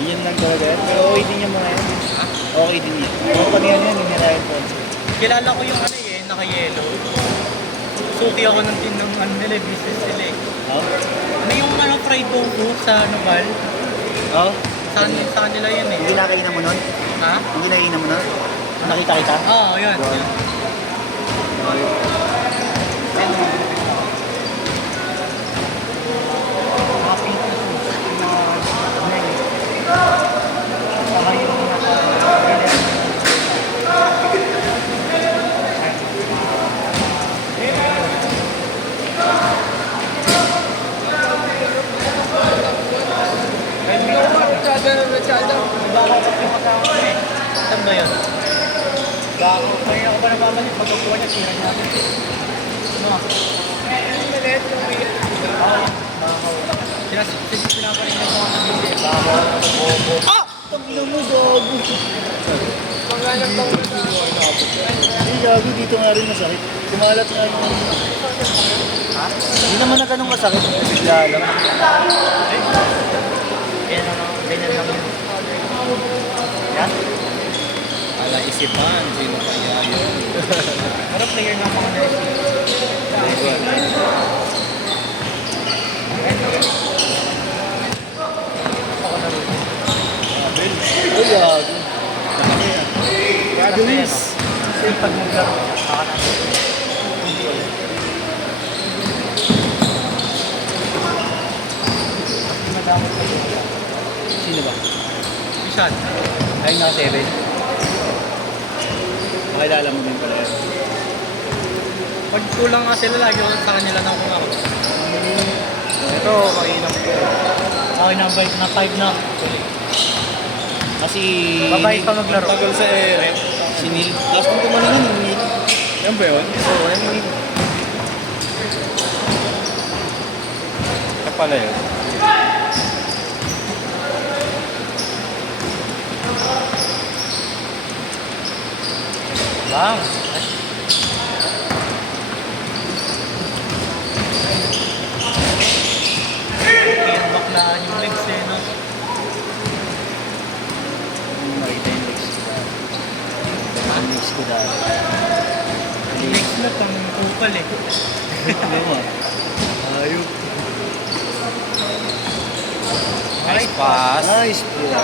Yan lang talaga yan. Pero okay din yung mga yan. Okay din yan. Pero pag yan yan, hindi nila yung ponso. Kilala ko yung ano eh, naka-yellow. Suki ako ng team ng ano nila, business nila eh. Oh? Ano yung ano, fried tofu sa Noval? Oh? Saan nila yun eh? Hindi nakainan mo nun? Ha? Hindi nakainan mo nun? Nakita kita? Oo, yun. Yun. Mga pink na sauce, mga neng. Saka yung saan ba yun? Gago, kaya ako ba nababalik? Pagkakuha niya, tira niya natin. Ano? Maliit yung may pinaparinggan ko ng hindi. Gago, bobo. Ah! Taglo mo, gago. Hindi, gago. Dito nga rin masakit. Kumalat nga yung... Ha? Hindi naman na ganun masakit. Bigla lang. Ganyan lang yun. Yan? Ala isipan, sino kaya yun? Pero player na mga Nessie. Ako na rin. Uy, gago. Gago, Luis. Kasi pag maglaro, baka natin. Madamot ka dito. Sino ba? Ishan. Ay, naka 7. Makilala mo din pala yun. Pag kulang nga sila, lagi ako sa kanila nang kumaro. Ito, mainam ko. Okay na, bike na 5 na. Kasi... Babait pa maglaro. Tagal sa ere. Si Neil. Last time kumalingan yung Neil. Yan ba yun? Oo, yan Neil. Ito pala yun. Lang. Kaya baklaan yung legs eh, no? Makita yung legs ko dahil. Yung legs ko dahil. Yung legs mo, pang kupal eh. Ano mo? Ayok. Nice Pass. Nice bro.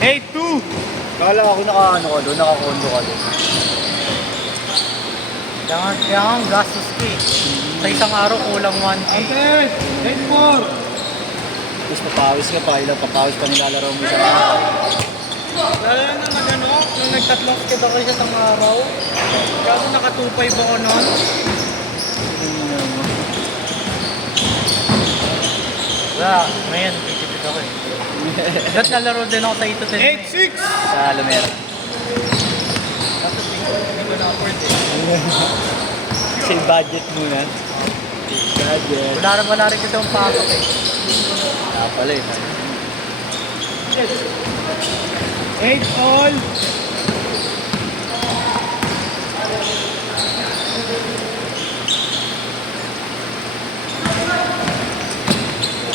8-2! Kala ako naka-ano ka doon, naka-condo ka doon. Kaya nga ang gastos ko eh. Sa isang araw, kulang 1K. Ante! 8-4! Tapos papawis ka pa, ilang papawis pa nilalaro mo isang araw. Lalo na nung nung nagtatlong skid ako sa isang araw. Kaya naka-2.5 ako noon. Wala, ngayon, titipid ako eh. Ba't lalaro din ako sa ito sa 8-6! Sa Lumera. Tapos hindi ko na-afford eh. Kasi budget muna. Budget. Wala rin kasi akong pasok eh. Kaya pala eh. 8 all!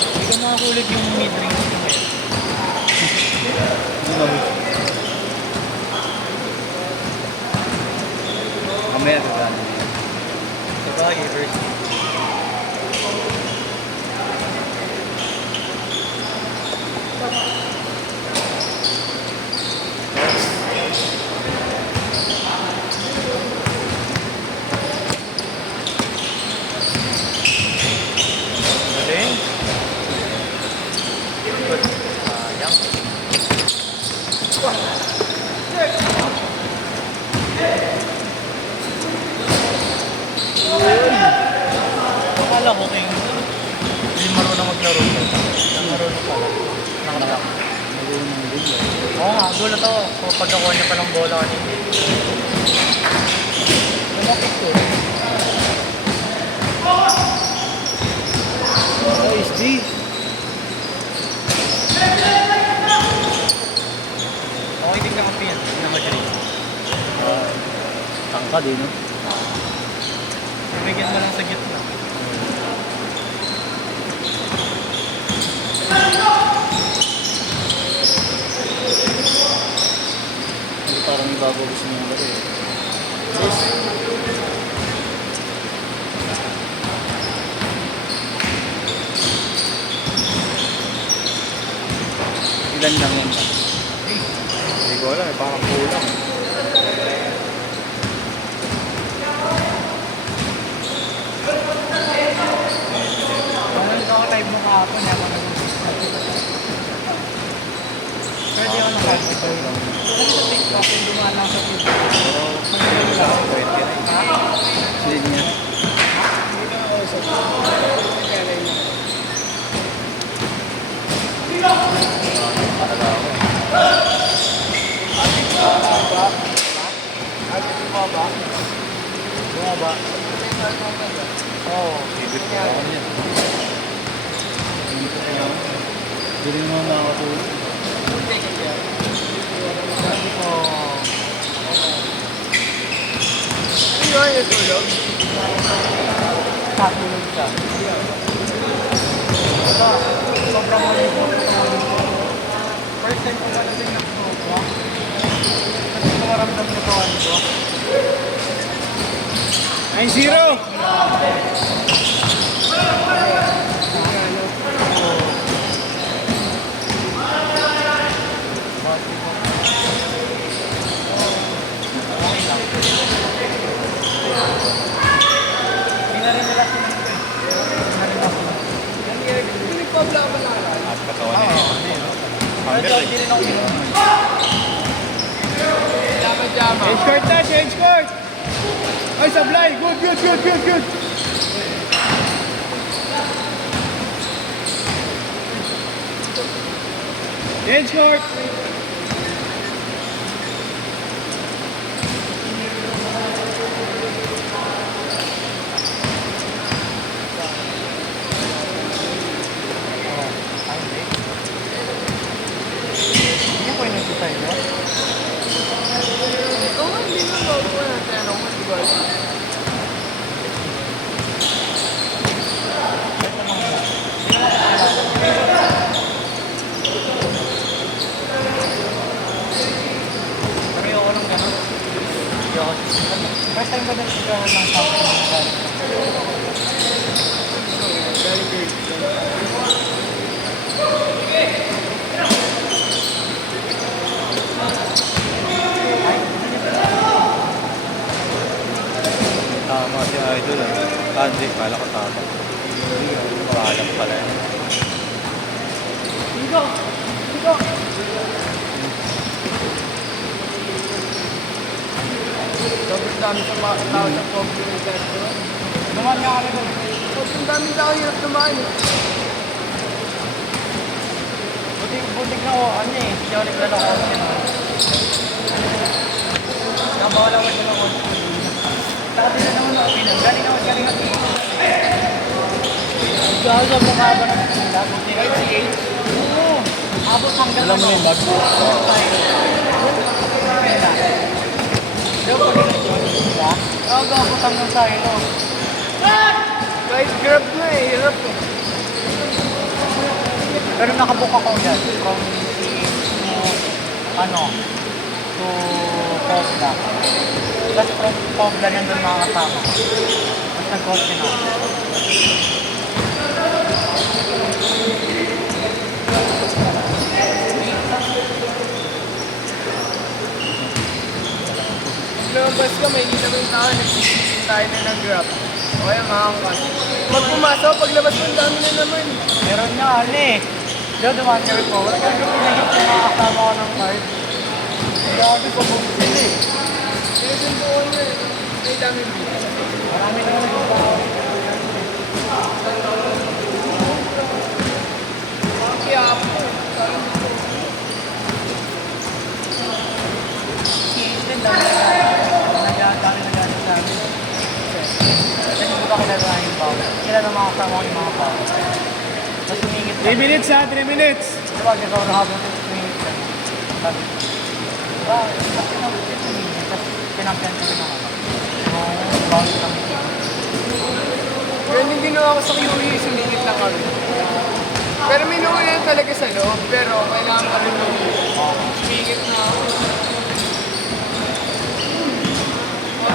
Hindi ko makakulit yung mid-range ko ngayon. Mamaya gagana na yan. Sabagay, versus. Galing. Good. Sayang. Akala ko kayong hindi marunong maglaro. Marunong pala. Nakalapak. Marunong din yun. Oo nga, gulat ako. Kapag nakuha niya palang bola kanina. Malapit ko. Nice D. Okay din ka kampiyan. Hindi na Madrid. Tangka din, no? Bigyan mo lang sa gitna. Hindi parang ibabaw gusto niya yung laro eh. Yes. Ilan lang yan ba? Hindi ko alam, parang kulang. Parang ito ako live mo kahapon. Ako pwede ako naka-live mo ito. Ano sa TikTok yung dumaan lang sa TikTok? Pero, parang 20 na yun. Hindi niya. Talaga ako eh. Bumaba. Oo. Bibit ko ako niyan. Hindi ko kaya. Hindi rin naman nakakatulog. Sabi ko, katulog siya. Wala, sobrang malibot. First time ko pala din nag-smoke. Kasi maramdam na kawan ko. 9-0! Pinarinelas ko lang ito eh. Pinarinelas ko lang. At katawan niya. Pero hindi rin ako yun. Change court na! Change court! Ay, sablay! Good, good, good, good, good! Change court! Hindi ko inisipay mo. Pero ayoko lang gano'n. Ayoko. First time ba nagsigahan ng something na galing? Tama si Idol ah. Hindi, kala ko tama. Paalam pala yan. Dito! Dito! Sobrang dami sa mga tao sa compliment ko. Naman nga kami doon. Sobrang dami tao yung tumahan. Butik na ako, ano eh, hindi ako naglalaro ko siya. Nakabawal ako siya ng konti. Sabi na naman ako, galing ako. Ikaw sa mga ba ng sila, buti ay CH. Oo, abot hanggang Alam mo yung bag? Diyo po rin ito, diba? Oo, abot hanggang sa ilo. Guys, grab na eh, hirap eh. Pero nakabook ako dyan from to Pobla. Tapos from Pobla nandun mga kasama. Tapos nag-coach na ako. Lumabas ka, may kita mo yung tao, nagsisisi tayo na nag-grab. O kaya makangkas. Pag pumasok, paglabas mo, ang dami na naman. Meron nga, eh. Diyo, dumaan kami po. Wala kami pinahit yung mga kasama ko ng card. Grabe po, bumili eh. Sinusunduan mo eh. May daming bilis. Marami naman nagbabawa. Kaya ako, Caitlyn, dami nagalit sa amin. Kasi hindi ko kilala yung bawa. Kilala mga kasama ko yung mga bawa. Tapos humingit 3 minutes ha, 3 minutes! Diba, gagawa na habang humingit kami. Sabi ko, tapos pinampian ko rin ako. Nung bounce kami dito. ginawa ko sa QE, sumingit lang kami. Pero may naulan talaga sa loob, pero kailangan kami sumingit na ako.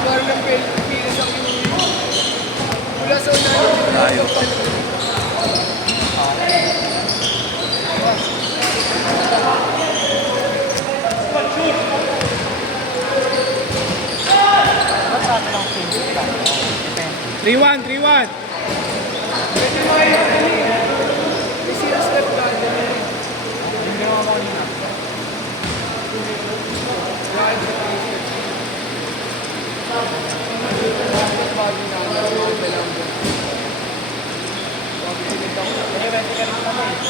Parang ng pila sa QE. Mula sa unahan. Layo. Ba't sa atin ang change lang? Depende. 3-1, 3-1. Pwede mga yun may serious left guard. Yung ginawa ko kanina. Bago na ako, dalang doon. Pagpilit ako. Kaya pwede ka rin naman eh.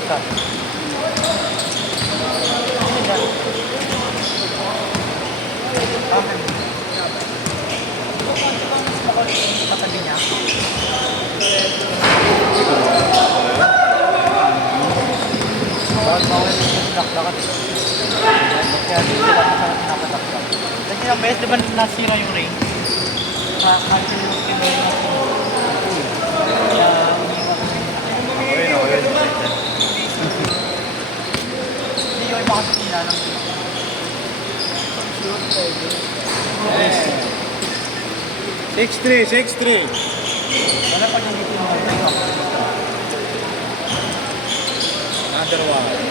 Stop. Ano dyan? Akin. Patabi niya. Bawal yung dakdakat eh. Kaya di sila masarap pinapadakdak. Kasi ang best, di ba nasira yung ring? Kasi yung kinuha na kaya iniwan ko yung Okay na, okay na. hindi yung iba kasi sila ng Yes. 6-3, 6-3. wala pa yung dito yung Another one.